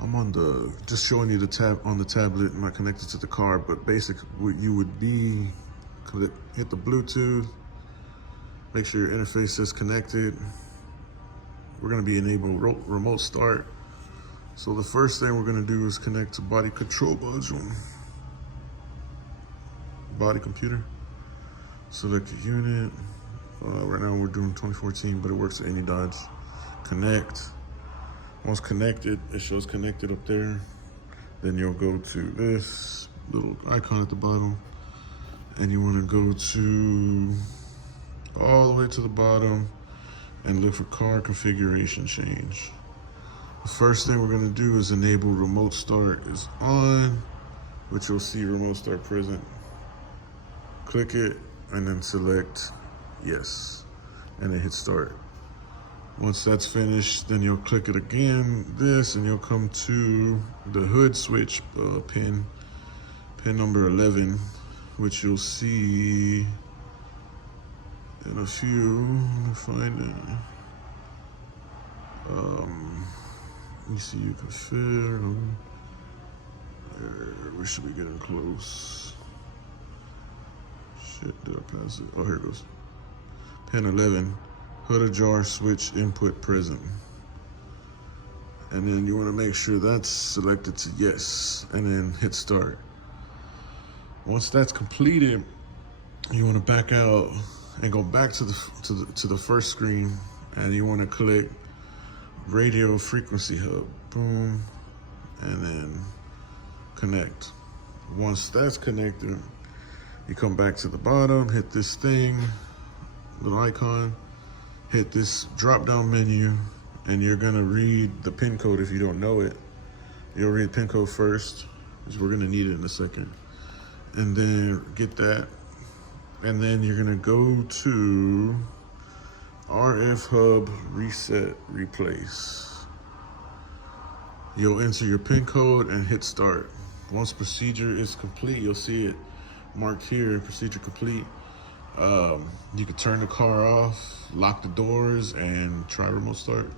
I'm on the, just showing you the tab on the tablet, not connected to the car, but basically what you would be, hit the Bluetooth, make sure your interface is connected. We're gonna be enable remote start. So the first thing we're gonna do is connect to body control module. Body computer, select your unit. Right now we're doing 2014, but it works at any Dodge. Connect. Once connected, it shows connected up there. Then you'll go to this little icon at the bottom, and you want to go to all the way to the bottom and look for car configuration change. The first thing we're going to do is enable remote start is on, which you'll see remote start present. Click it and then select yes, and then hit start. Once that's finished, then you'll click it again, this, and you'll come to the hood switch pin number 11, which you'll see in a few. Let me find it. ECU config. We should be getting close. Shit, did I pass it? Oh, here it goes. Pin 11, hood ajar switch input present. And then you want to make sure that's selected to yes, and then hit start. Once that's completed, you want to back out and go back to the first screen, and you want to click radio frequency hub. Boom, and then connect. Once that's connected, you come back to the bottom, hit this thing, little icon, hit this drop down menu, and you're gonna read the pin code if you don't know it. You'll read pin code first, because we're gonna need it in a second. And then get that. And then you're gonna go to RF hub reset replace. You'll enter your pin code and hit start. Once procedure is complete, you'll see it marked here, procedure complete. You can turn the car off, lock the doors, and try remote start.